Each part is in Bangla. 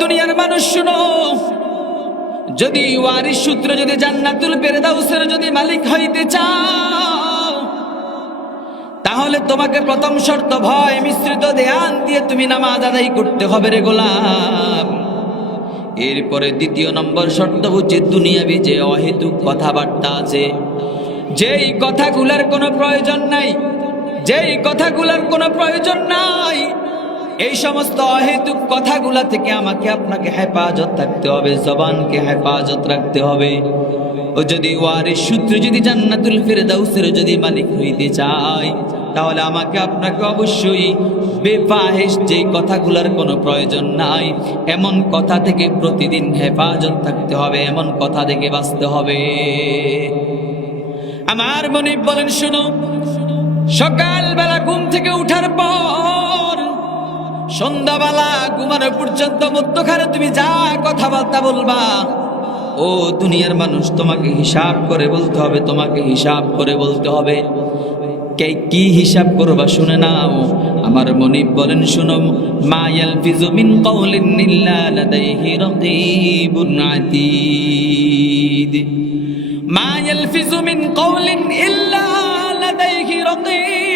দুনিয়ার মানুষ, শুনো। যদি ওয়ারিস সূত্র যদি জান্নাতুল ফেরদাউসের যদি মালিক হইতে চাও, তাহলে তোমাকে প্রথম শর্ত ভয়, মিশ্রিত ধ্যান দিয়ে তুমি নামাজ আদায় করতে হবে রে গোলাম। এরপরে দ্বিতীয় নম্বর শর্ত হচ্ছে দুনিয়াবি যে অহেতুক কথাবার্তা আছে। যেই কথাগুলার কোনো প্রয়োজন নাই, যেই কথাগুলার কোনো প্রয়োজন নাই এই সমস্ত অহেতুক কথাগুলা থেকে আমাকে আপনাকে হেফাজত থাকতে হবে, জবানকে হেফাজত রাখতে হবে। ও যদি ওয়ারিস সূত্রে যদি জান্নাতুল ফেরদাউসের যদি মালিক হইতে চায়, তাহলে আমাকে আপনাকে অবশ্যই বেফাহেস যে কথাগুলার কোনো প্রয়োজন নাই, এমন কথা থেকে প্রতিদিন হেফাজত থাকতে হবে, এমন কথা থেকে বাঁচতে হবে। আমার মনে বলেন, শুনো, সকালবেলা ঘুম থেকে উঠার পর সন্ধ্যাবেলা ঘুমানো পর্যন্ত মধ্যখানে তুমি যা কথাবার্তা বলবা, ও দুনিয়ার মানুষ, তোমাকে হিসাব করে বলতে হবে, তোমাকে হিসাব করে বলতে হবে। কে হিসাব করবা শুনে নাও। আমার মনিব বলেন, শুনো, মা ইয়ালফিজু মিন কওলিন ইল্লা লাদাইহি রাকীবুন আতীদ। মা ইয়ালফিজু মিন কওলিন ইল্লা লাদাইহি রাকীবুন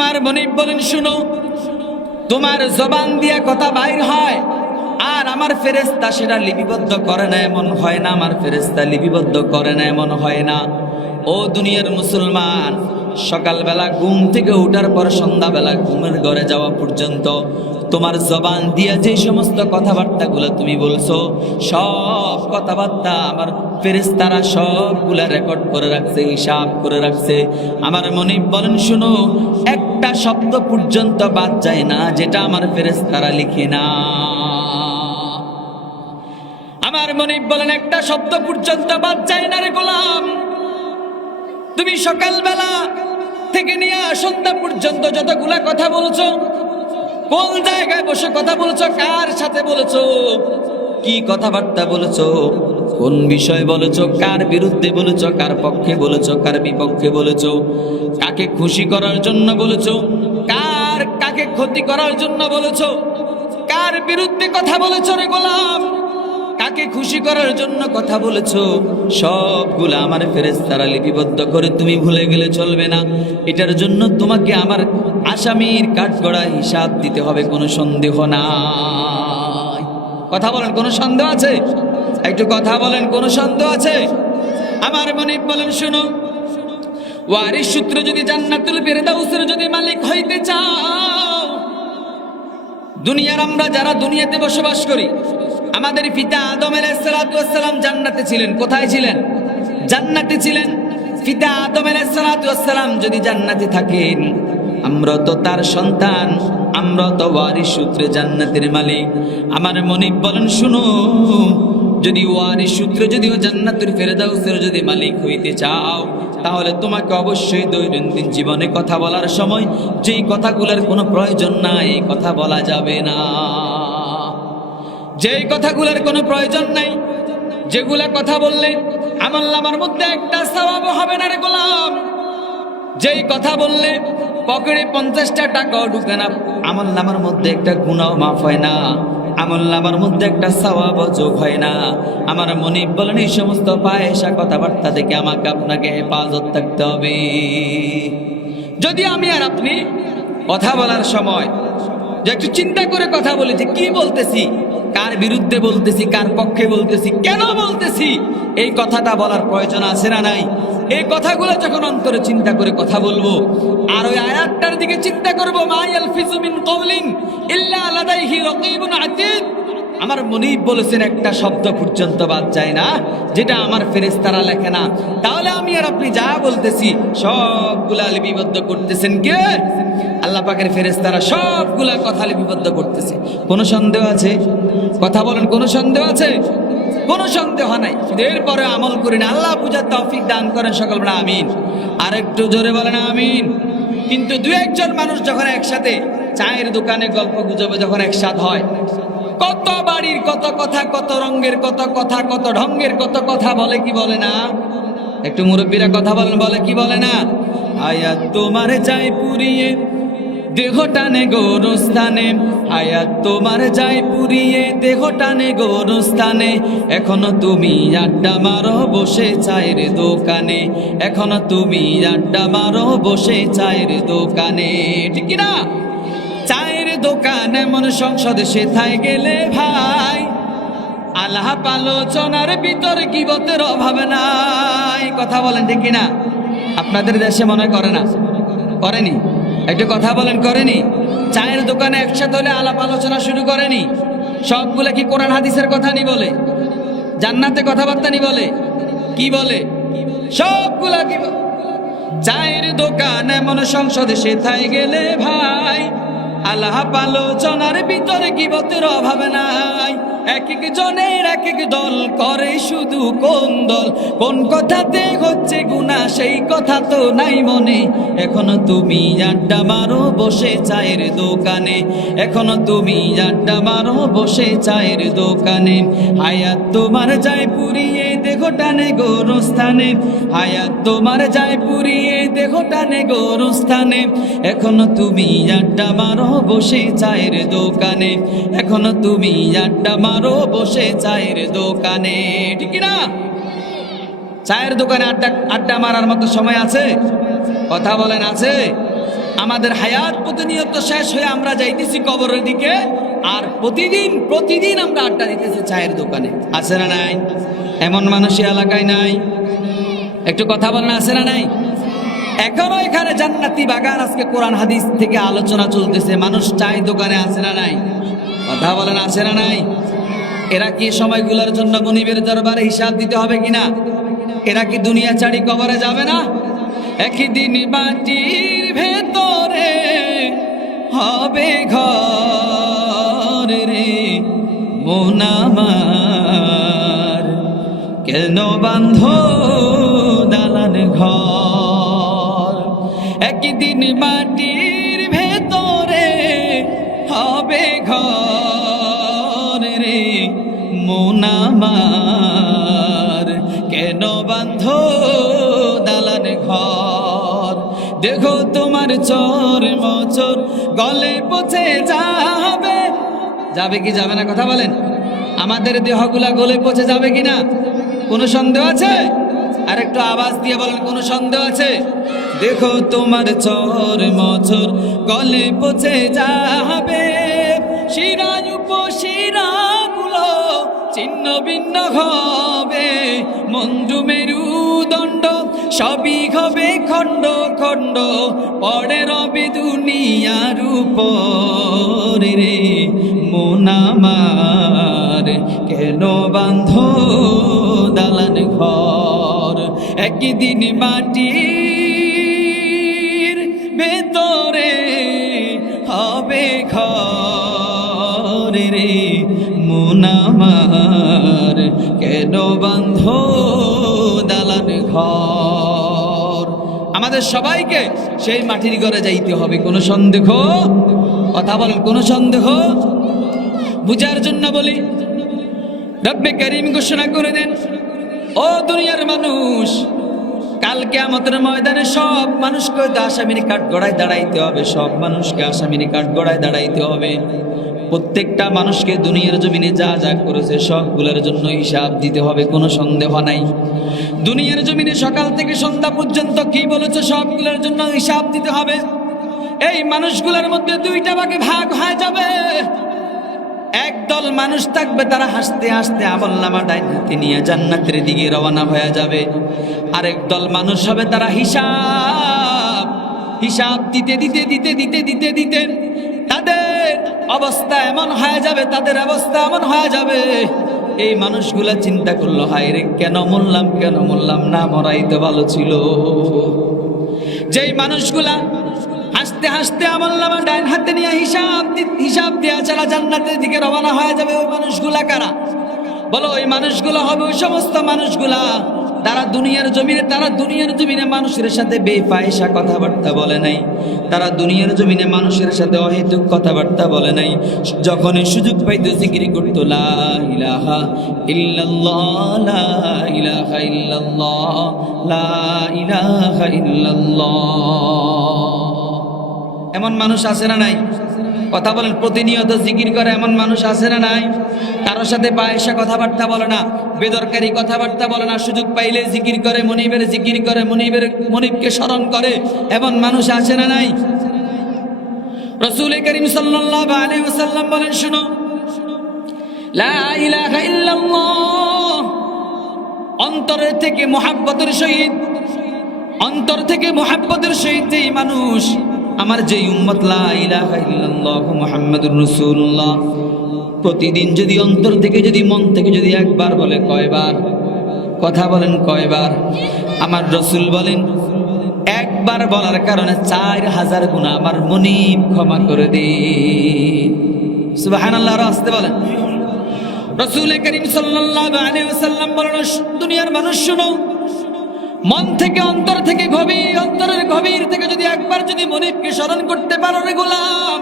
আমার মনিব বলেন, শুনো, তোমার জবান দিয়া কথা বাইর হয় আর আমার ফেরেস্তা সেটা লিপিবদ্ধ করে না, এমন হয় না। আমার ফেরেস্তা লিপিবদ্ধ করে না, এমন হয় না। ও দুনিয়ার মুসলমান, সকালবেলা ঘুম থেকে উঠার পর সন্ধ্যাবেলা ঘুমের ঘরে যাওয়া পর্যন্ত তোমার জবান দিয়া যে সমস্ত কথাবার্তাগুলো তুমি বলছো, সব কথাবার্তা আমার ফেরেস্তারা সবগুলা রেকর্ড করে রাখছে, হিসাব করে রাখছে। আমার মনে, বলেন শুনো, একটা শব্দ পর্যন্ত বাদ যায় না, যেটা আমার ফেরেস্তারা লিখে না। আমার মনে, বলেন, একটা শব্দ পর্যন্ত বাদ যায় না রে গোলাম। তুমি সকালবেলা থেকে নিয়ে সন্ধ্যা পর্যন্ত যতগুলা কথা বলছো কোন জায়গায় বসে কথা বলেছ? কার সাথে বলেছ? কি কথাবার্তা বলেছ? কোন বিষয় বলেছ? কার বিরুদ্ধে বলেছ? কার পক্ষে বলেছ? কার বিপক্ষে বলেছ? কাকে খুশি করার জন্য বলেছ? কার কাকে ক্ষতি করার জন্য বলেছ? কার বিরুদ্ধে কথা বলেছ রে গোলাম? কাকে খুশি করার জন্য কথা বলেছ? সবগুলো আমার ফেরেস্তারা লিপিবদ্ধ করে তুমি ভুলে গেলে চলবে না। এটার জন্য তোমাকে আমার আসামির কাঠগড়া হিসাব দিতে হবে, কোনো সন্দেহ নাই। কথা বলেন, কোনো সন্দেহ আছে? একটু কথা বলেন, কোনো সন্দেহ আছে? আমার মনে বলেন, শুনো ওয়ারিস সূত্র যদি জান্নাতুল ফেরদাউসের যদি মালিক হইতে চাও, দুনিয়ার আমরা যারা দুনিয়াতে বসবাস করি আমাদের পিতা আদম সালাম জান্নাতে ছিলেন। কোথায় ছিলেন? জান্নাতে ছিলেন। পিতা আদম সালাম যদি জান্নাতে থাকেন, আমরা তো তার সন্তান, আমরা তো ওয়ারিস সূত্রে জান্নাতের মালিক। আমার মনিক বলেন, শুনো, যদি ওয়ারিস সূত্রে যদিও জান্নাতুল ফেরদাউসের যদি মালিক হইতে চাও, তাহলে তোমাকে অবশ্যই দৈনন্দিন জীবনে কথা বলার সময় যেই কথাগুলোর কোনো প্রয়োজন নাই, কথা বলা যাবে না। যেই কথাগুলোর কোনো প্রয়োজন নাই, যেগুলা কথা বললে আমল নামার মধ্যে একটা সওয়াব হবে না রে গোলাম। যেই কথা বললে পকেটে পঞ্চাশটা টাকাও ঢুকে না আমল নামার মধ্যে একটা গুণাও মাফ হয় না। আমল নামার মধ্যে একটা সওয়াব যোগ হয় না। আমার মনে বলেন, এই সমস্ত পায়েসা কথাবার্তা থেকে আমাকে আপনাকে হেফাজত থাকতে হবে। যদি আমি আর আপনি কথা বলার সময় যে একটু চিন্তা করে কথা বলেছি কি বলতেছি? কার বিরুদ্ধে বলতেছি? কার পক্ষে বলতেছি? কেন বলতেছি? এই কথাটা বলার প্রয়োজন আছে না নাই? এই কথাগুলো যখন অন্তরে চিন্তা করে কথা বলব, আর ওই আয়াতটার দিকে চিন্তা করব আল ফিজুমিন কওলিন ইল্লা লাদাইহি রকিবুন আতীদ। আমার মনিব বলেছেন, একটা শব্দ পর্যন্ত বাদ যায় না, যেটা আমার ফেরেস্তারা লেখে না। তাহলে আমি আর আপনি যা বলতেছি, সবগুলা লিপিবদ্ধ করতেছেন কে? আল্লাহ পাকের ফেরেস্তারা সবগুলা কথা লিপিবদ্ধ করতেছে। কোনো সন্দেহ আছে? কথা বলেন, কোনো সন্দেহ আছে? কোনো সন্দেহ নাই। এরপরে আমল করি না। আল্লাহ পূজার তৌফিক দান করেন সকল বলে আমিন। আর একটু জোরে বলেন, আমিন। কিন্তু দু একজন মানুষ যখন একসাথে চায়ের দোকানে গল্প গুজবে, যখন একসাথ হয় কত বাড়ির কত কথা, কত রঙের কত কথা, কত ঢঙ্গের কত কথা বলে কি বলে না? একটু মুরব্বীরা কথা বলেন, বলে কি বলে না? আয়া তোমার চাই পুরিয়ে দেহ টানে গৌরস্থানে। হায়াত তোমার যাই পুরিয়ে দেহ টানে গৌরস্থানে। এখনও তুমি আড্ডা মারো, বসে চায়ের দোকানে। এখনও তুমি আড্ডা মারো, বসে চায়ের দোকানে। ঠিক না দোকান এমন সংসদে সেথায় গেলে ভাই। আলাপ আলোচনার ভিতর কিবতের অভাব নাই। কথা বলেন ঠিক কিনা? আপনাদের দেশে মনে করে না? করেনি? একটু কথা বলেন, করেনি? চায়ের দোকানে একসাথে হলে আলাপ আলোচনা শুরু করেনি? সবগুলো কি কোরআন হাদিসের কথা নি বলে? জান্নাতে কথাবার্তা নি বলে? কি বলে? সবগুলা কি চায়ের দোকান এমন সংসদে সেথায় গেলে ভাই আল্লাহ আলোচনার ভিতরে কিবতের অভাব নাই। এক এক জনের এক এক দল করে শুধু কোন দল? কোন কথাতে হচ্ছে গুণা, সেই কথা তো নাই মনে। এখনও তুমি আড্ডা মারো, বসে চায়ের দোকানে। এখনও তুমি আড্ডা মারো, বসে চায়ের দোকানে। হায়াত তোমার যায় পুরিয়ে দেহ টানে গোরস্থানে। হায়াত তোমার যায় পুরিয়ে দেহ টানে গোরস্থানে। এখনও তুমি আড্ডা মারো, বসে চায়ের দোকানে। এখনও তুমি আড্ডা মারো বসে চায়ের দোকানে। ঠিক না চায়ের দোকানে আড্ডা আড্ডা মারার মতো সময় আছে? কথা বলেন, আছে? আমাদের হায়াত প্রতিনিয়ত শেষ হয়ে আমরা যাইতেছি কবরের দিকে, আর প্রতিদিন প্রতিদিন আমরা আড্ডা দিতেছি চায়ের দোকানে। আছে না নাই? এমন মানুষ এই এলাকায় নাই? একটু কথা বলেন, আছে না নাই? এখনও এখানে জান্নাতি বাগান, আজকে কোরআন হাদিস থেকে আলোচনা চলতেছে। মানুষ চায় দোকানে আছে না নাই? কথা বলেন, আছে না নাই? এরা কি সময়গুলোর জন্য মনিবের দরবারে হিসাব দিতে হবে কিনা? এরা কি দুনিয়া ছাড়ি কবরে যাবে না? একই দিন বাটির ভেতরে হবে ঘর রে মোনামার কেন বান্ধ দালান ঘর? একই দিন মাটির ভেতরে হবে ঘর। দেখো তোমার চোর মচোর, গলে পচে যাবে। যাবে কি যাবে না কথা বলেন? আমাদের দেহগুলা গলে পচে যাবে কি না? কোনো সন্দেহ আছে? আর একটু আওয়াজ দিয়ে বলেন, কোনো সন্দেহ আছে? দেখো তোমার চর মচর, গলে পচে যাবে। শিরা উপশিরাগুলো ভিন্ন হবে। মঞ্জু মেরুদণ্ড সবই হবে খণ্ড খণ্ড পড়ে রবে দুনিয়ার উপরে রে। মোনামার কেন বান্ধ দালান ঘর? একদিন মাটির ভেতরে হবে ঘর রে। মোনামার কেন বান্ধ দালান ঘর? আমাদের সবাইকে সেই মাটির ঘরে যাইতে হবে। কোনো সন্দেহ? কথা বলেন, কোনো সন্দেহ? বুঝার জন্য বলি, রব্বে করিম ঘোষণা করে দেন, ও দুনিয়ার মানুষ কালকে আমাদের ময়দানে সব মানুষকে হয়তো আসামির কাঠ গড়ায় দাঁড়াইতে হবে, সব মানুষকে আসামির কাঠ গড়ায় দাঁড়াইতে হবে। প্রত্যেকটা মানুষকে দুনিয়ার জমিনে যা যা করেছে, সবগুলোর জন্য হিসাব দিতে হবে, কোনো সন্দেহ নাই। দুনিয়ার জমিনে সকাল থেকে সন্ধ্যা পর্যন্ত কি বলেছে, সবগুলোর জন্য হিসাব দিতে হবে। এই মানুষগুলোর মধ্যে দুইটা ভাগে ভাগ হয়ে যাবে। একদল মানুষ থাকবে, তারা হাসতে হাসতে আমল নামা ডাইন হাতে নিয়ে জান্নাতের দিকে রওনা হয়ে যাবে। আরেক দল মানুষ হবে, তারা হিসাব হিসাব দিতে দিতে দিতে দিতে দিতে দিতে। তাদের অবস্থা এমন হয়ে যাবে, তাদের অবস্থা এমন হয়ে যাবে। এই মানুষগুলা চিন্তা করল, হায় রে, কেন মরলাম কেন মরলাম? না, মরাই তো ভালো ছিল। যেই মানুষগুলা হাসতে হাসতে আমল নামা ডাইন হাতে নিয়ে হিসাব হিসাব দেওয়া ছাড়া জান্নাতের দিকে রওনা হয়ে যাবে, ওই মানুষগুলা কারা? বলো, ওই মানুষগুলো হবে ওই সমস্ত মানুষগুলা। তারা দুনিয়ার জমিনে তারা দুনিয়ার জমিনে মানুষের সাথে বেফায়সা কথাবার্তা বলে নাই। তারা দুনিয়ার জমিনে মানুষের সাথে অহেতুক কথাবার্তা বলে নাই। যখনই সুযোগ পাইতো জিকিরি করতো, লা ইলাহা ইল্লাল্লাহ ইলাহা ইল্লাল্লাহ ইলাহা ইল্লাল্লাহ। এমন মানুষ আছে না নাই? কথা বলেন, প্রতিনিয়ত জিকির করে এমন মানুষ আছে না নাই? কারোর সাথে পায়েসা কথাবার্তা বলে না, বেদরকারি কথাবার্তা বলে না, সুযোগ পাইলে জিকির করে, মনিবের জিকির করে, মনিবের, মনিবকে স্মরণ করে, এমন মানুষ আছে না নাই? রসুল করিম ওয়াসাল্লাম বলেন, শুনো অন্তরের থেকে মোহাব্বতের সহিত, অন্তর থেকে মোহাব্বতের সহিত মানুষ আমার যে উম্মত মুহাম্মাদুর রাসূলুল্লাহ, প্রতিদিন যদি অন্তর থেকে, যদি মন থেকে যদি একবার বলে কয়বার, কথা বলেন কয়বার, আমার রসুল বলেন, একবার বলার কারণে চার হাজার গুণা আমার মনিব ক্ষমা করে দে আসতে বলেন। রসুল করিম ওয়াসাল্লাম বলেন, দুনিয়ার মানুষ শুনো মন থেকে অন্তর থেকে গভীর, অন্তরের গভীর থেকে যদি একবার যদি মনিবকে স্মরণ করতে পারো রে গোলাম।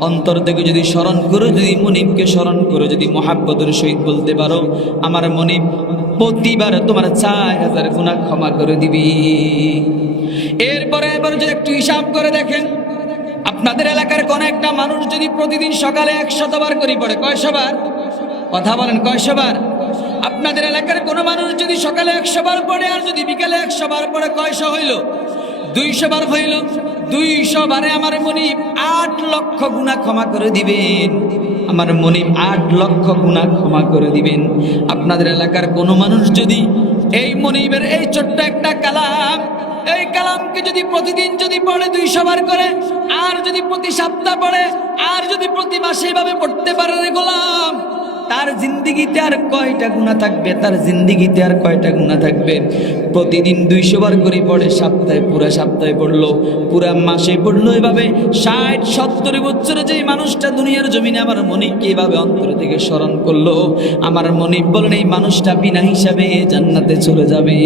অন্তর থেকে যদি স্মরণ করে, যদি মনিবকে স্মরণ করে, যদি মহাব্বতের সহিত বলতে পারো, আমার মনিব প্রতিবার তোমার চার হাজার গুণা ক্ষমা করে দিবি। এরপরে এবার যদি একটু হিসাব করে দেখেন আপনাদের এলাকার কোন একটা মানুষ যদি প্রতিদিন সকালে একশতবার করে পড়ে কয়শবার কথা বলেন কয়শবার আপনাদের এলাকার কোনো মানুষ যদি সকালে একশো বার পড়ে আর যদি বিকালে একশো বার পড়ে, কয়শো হইল? দুইশো বার হইল। দুইশো বারে আমার মনিব আট লক্ষ গুণা ক্ষমা করে দিবেন। আমার মনিব আট লক্ষ গুণা ক্ষমা করে দিবেন। আপনাদের এলাকার কোনো মানুষ যদি এই মনিবের এই ছোট্ট একটা কালাম, এই কালামকে যদি প্রতিদিন যদি পড়ে দুই বার করে, আর যদি প্রতি সপ্তাহ পড়ে, আর যদি প্রতি মাসে এভাবে পড়তে পারে রে গোলাম। তার জিন্দিগিতে আর কয়টা গুণা থাকবে? তার জিন্দিগিতে আর কয়টা গুণা থাকবে? প্রতিদিন দুইশো বার করে পড়ে, সপ্তাহে পুরা সপ্তাহে পড়ল, পুরা মাসে পড়ল। এভাবে ষাট, সত্তর বছরে যে মানুষটা দুনিয়ার জমিনে আমার মনিবকে এভাবে অন্তর থেকে স্মরণ করল, আমার মনিব বলেন এই মানুষটা বিনা হিসাবে জান্নাতে চলে যাবে।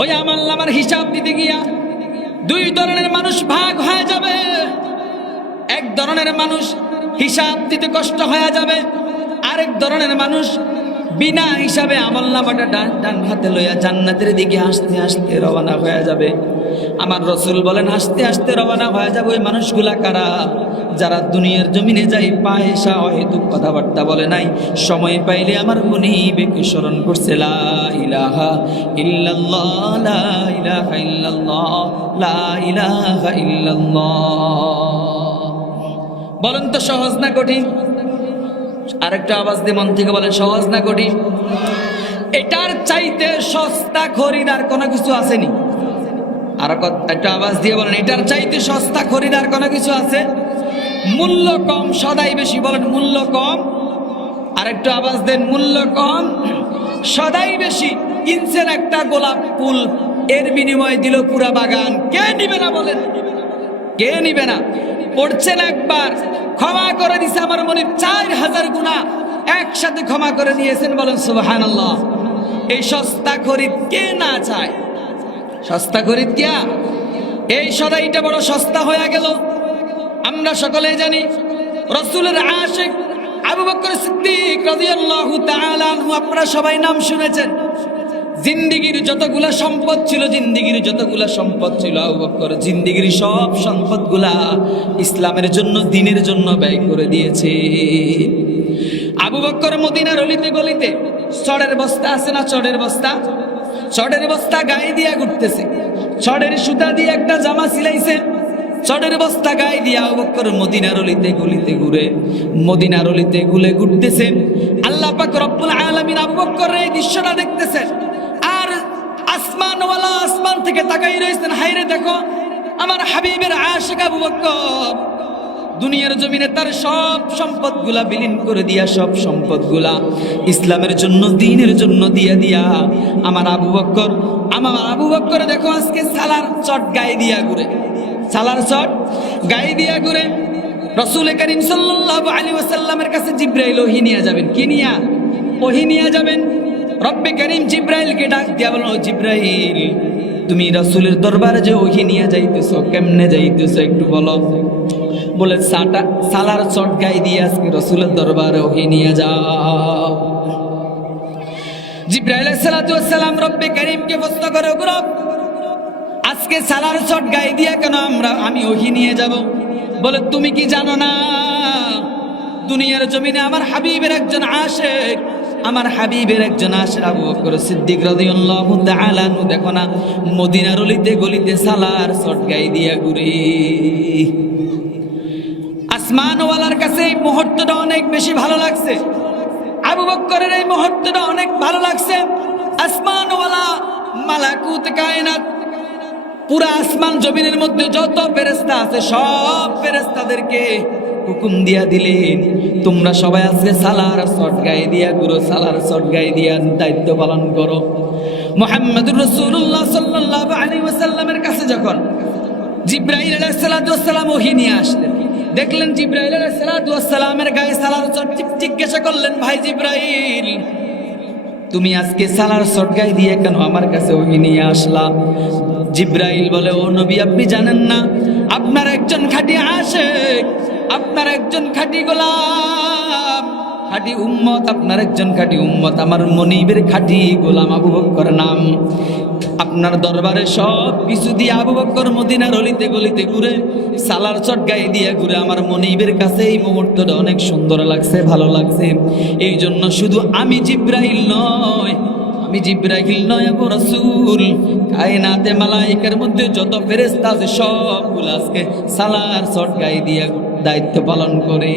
ওই আমার আমার হিসাব দিতে গিয়া দুই ধরনের মানুষ ভাগ হয়ে যাবে। এক ধরনের মানুষ হিসাব দিতে কষ্ট হয়ে যাবে। আরেক ধরনের মানুষ বিনা হিসাবে আমল নামাটা ডান ডান হাতে লইয়া জান্নাতের দিকে হাসতে হাসতে রওনা হয়ে যাবে। আমার রসুল বলেন, হাসতে হাসতে রওনা হয়ে যাবে ওই মানুষগুলা কারা? যারা দুনিয়ার জমিনে যাই পায়েসা অহেতুক কথাবার্তা বলে নাই। সময় পাইলে আমার মনিবেকে স্মরণ করছে, লা ইলাহা ইল্লাল্লাহ ইল্লাল্লাহ ইল্লাল্লাহ। বলেন তো সহজ না কঠিন? আরেকটা আওয়াজ দিয়ে মন থেকে বলেন, সহজ না কঠিন? এটার চাইতে সস্তা খরিদার কোনো কিছু আসেনি। আর একটা আওয়াজ দিয়ে বলেন, এটার চাইতে সস্তা খরিদার কোনো কিছু আছে? মূল্য কম, সদাই বেশি, বলেন মূল্য কম। আর একটু আওয়াজ দেন, মূল্য কম, সদাই বেশি। কিনছেন একটা গোলাপ ফুল, এর বিনিময়ে দিল পুরা বাগান। কে নিবে না বলেন? কে নিবে না? পড়ছেন একবার, ক্ষমা করে দিছে আমার মনে চার হাজার গুণা একসাথে ক্ষমা করে দিয়েছেন বলেন সুবাহান এই সস্তা খরিদ কে না চায়? সস্তা খরিদ কিয়া এই সদাইটা বড় সস্তা হয়ে গেল। আমরা সকলে জানি, রসুলের আশেক আবু বকর সিদ্দিক রাদিয়াল্লাহু তাআলা আপনারা সবাই নাম শুনেছেন। জিন্দিগির যতগুলা সম্পদ ছিল, জিন্দিগির যতগুলা সম্পদ ছিল, আবু বকর জিন্দিগির সব সম্পদগুলা ইসলামের জন্য, দিনের জন্য ব্যয় করে দিয়েছে। আবু বকর মদিনার অলিতে গলিতে, চড়ের বস্তা আছে না চড়ের বস্তা? চড়ের বস্তা গায়ে দিয়া ঘুরতেছে। চড়ের সুতা দিয়ে একটা জামা সিলাইছে। চড়ের বস্তা গায়ে দিয়া আবু বকর মদিনার অলিতে গলিতে ঘুরে, মদিনার অলিতে গুলে ঘুরতেছে। আল্লাহ পাক রব্বুল আলামিন আবু বকর এই দৃশ্যটা দেখতেছেন। আসমানওয়ালা আসমান থেকে তাকাই রয়েছেন। হাইরে দেখো, আমার হাবিবের আশেক আবু বকর দুনিয়ার জমিনে তার সব সম্পদগুলা বিলীন করে দিয়া, সব সম্পদগুলা ইসলামের জন্য, দিনের জন্য দিয়া দিয়া আমার আবু বক্কর, আমার আবু বক্কর দেখো আজকে সালার চট গায়ে দিয়া ঘুরে। সালার চট গায়ে দিয়া ঘুরে রসুল করিম সাল্লাল্লাহু আলাইহি ওয়াসাল্লামের কাছে জিব্রাইল, ওহি নিয়ে যাবেন। কি নিয়া? ওহি নিয়ে যাবেন রব্বে করিম জিব্রাইলকে ডাক দিয়া বলো জিব্রাইল, তুমি রসুলের দরবারে যে ওহি নিয়ে যাইতেছ, কেমনে যাইতেছো একটু বলো? বলে, সাটা, সালার চট গায়ে দিয়ে আজকে রসুলের দরবারে ওহি নিয়ে যাও। জিব্রাইল সালাম রব্বে করিমকে প্রশ্ন করে ওগুলো আজকে সালার চট গায়ে দিয়া কেন আমরা, আমি ওহি নিয়ে যাব? বলে, তুমি কি জানো না, দুনিয়ার জমিনে আমার হাবিবের একজন আশেক আমার হাবিবের একজন আশের আবু বকর সিদ্দিক রাদিয়াল্লাহু তাআলা নু দেখো না, মদিনার অলিতে গলিতে সালার শট গায়ে দিয়া ঘুরে। আসমানওয়ালার কাছে এই মুহূর্তটা অনেক বেশি ভালো লাগছে। আবু বক্করের এই মুহূর্তটা অনেক ভালো লাগছে। আসমানওয়ালা মালাকুত কায়নাত, পুরা আসমান জমিনের মধ্যে যত ফেরেস্তা আছে, সব ফেরেস্তাদেরকে হুকুম দিয়া দিলেন, তোমরা সবাই আজকে সালার শট গায়ে দিয়া গুরু, সালার শট গায়ে দিয়া দায়িত্ব পালন করো। মোহাম্মদুর রসুল্লাহ সাল্লাহ আলী ওয়াসাল্লামের কাছে যখন জিব্রাইল আলাইসালাম ওহি নিয়ে আসলেন, দেখলেন জিব্রাইল আলাইসালামের গায়ে সালার চট জিজ্ঞাসা করলেন, ভাই জিব্রাইল, তুমি আজকে সালার চট গায়ে দিয়ে কেন আমার কাছে ওহি নিয়ে আসলাম জিব্রাইল বলে, ও নবী, আপনি জানেন না, আপনার একজন খাঁটি আসে আপনার একজন খাঁটি গোলাম, খাঁটি উম্মত, আপনার একজন খাঁটি উম্মত, আমার মনিবের খাঁটি গোলাম আবু বক্কর নাম। আপনার দরবারে সব কিছু দিয়ে আবু বক্কর মদিনার অলিতে গলিতে ঘুরে, সালার চট গায়ে দিয়ে ঘুরে আমার মনিবের কাছে এই মুহূর্তটা অনেক সুন্দর লাগছে, ভালো লাগছে। এই জন্য শুধু আমি জিব্রাইল নয় আমি জিব্রাইল নয় গো রাসূল। কায়নাতে মালাইকার মধ্যে যত ফেরেশতা আছে, সবগুলো আজকে সালার গায়ে দিয়ে দায়িত্ব পালন করে।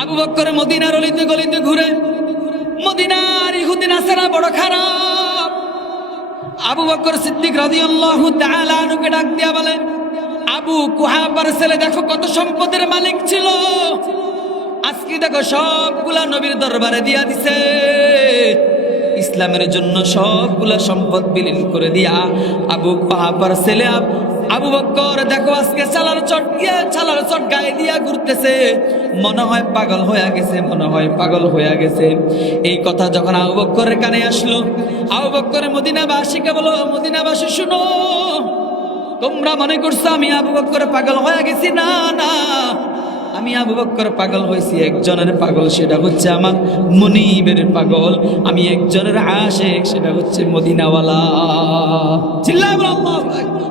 আবু বক্কর মদিনার অলিতে গলিতে ঘুরে, মদিনার ইহুদিন আসারা বড় খারাপ। আবু বকর সিদ্দিক রাদিয়াল্লাহু তাআলা আনুকে ডাক দিয়া বলে, আবু কুহাবার ছেলে, দেখো কত সম্পদের মালিক ছিল। আজকে দেখো সবগুলা নবীর দরবারে দিয়া দিছে। ইসলামের জন্য সবগুলা সম্পদ বিলীন করে দিয়া আবু কুহাবার ছেলে আবু বক্কর, দেখো আজকে চালার চট গিয়া চালার চট গায়ে দিয়া ঘুরতেছে। মনে হয় পাগল হয়ে গেছে, মনে হয় পাগল হয়ে গেছে। এই কথা যখন আবু বক্করের কানে আসলো, আবু বক্করের মদিনাবাসীকে বলো মদিনাবাসী, শুনো, তোমরা মনে করছ আমি আবু বক্কর পাগল হয়ে গেছি? না না। আমি আবু বক্কর পাগল হয়েছি, একজনের পাগল সেটা হচ্ছে আমার মনিবের পাগল। আমি একজনের আশেক, সেটা হচ্ছে মদিনাওয়ালা। আকবার।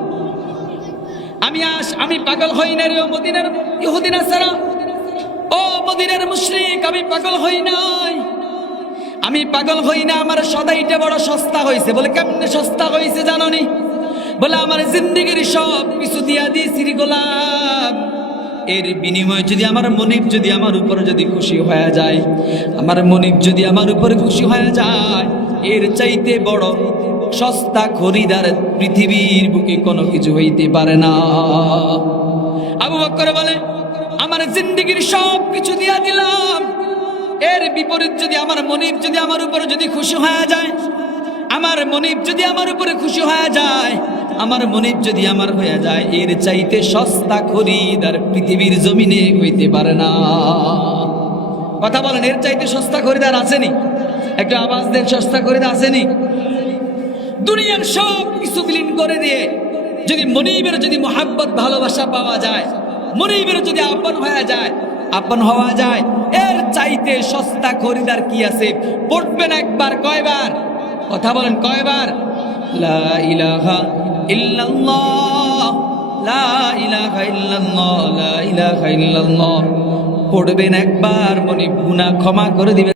আমি আস আমি পাগল হই না রে মদিনার ইহুদিনা সারা ও মদিনার মুশরিক, আমি পাগল হই নাই। আমি পাগল হই না, আমার সদাইটা বড় সস্তা হয়েছে বলে কেমনে সস্তা হয়েছে জাননি? বলে আমার জিন্দিগির সব কিছু দিয়া দিয়েছি রে গোলাম। এর বিনিময়ে যদি আমার মনিব যদি আমার উপরে যদি খুশি হয়ে যায়, আমার মনিব যদি আমার উপরে খুশি হয়ে যায়, এর চাইতে বড় সস্তা খরিদার পৃথিবীর বুকে কোনো কিছু হইতে পারে না। আবু বক্কর বলে, আমার জিন্দিগির সব কিছু দিয়া দিলাম। এর বিপরীত যদি আমার মনিব যদি আমার উপরে যদি খুশি হয়ে যায়, আমার মনিব যদি আমার উপরে খুশি হয়ে যায় আমার মনিব যদি আমার হয়ে যায়, এর চাইতে সস্তা খরিদার পৃথিবীর জমিনে হইতে পারে না। কথা বলেন, এর চাইতে সস্তা খরিদার আসেনি একটা আওয়াজ দেন, সস্তা খরিদার আসেনি দুনিয়ার সব কিছু বিলীন করে দিয়ে যদি মনিবের যদি মোহাব্বত, ভালোবাসা পাওয়া যায়, মনিবের যদি আপন হয়ে যায়, আপন হওয়া যায়, এর চাইতে সস্তা খরিদার কি আছে? পড়বেন একবার, কয়বার? কথা বলেন, কয়বার? লা ইলাহা পড়বেন একবার মনে গুনাহ ক্ষমা করে দিবেন।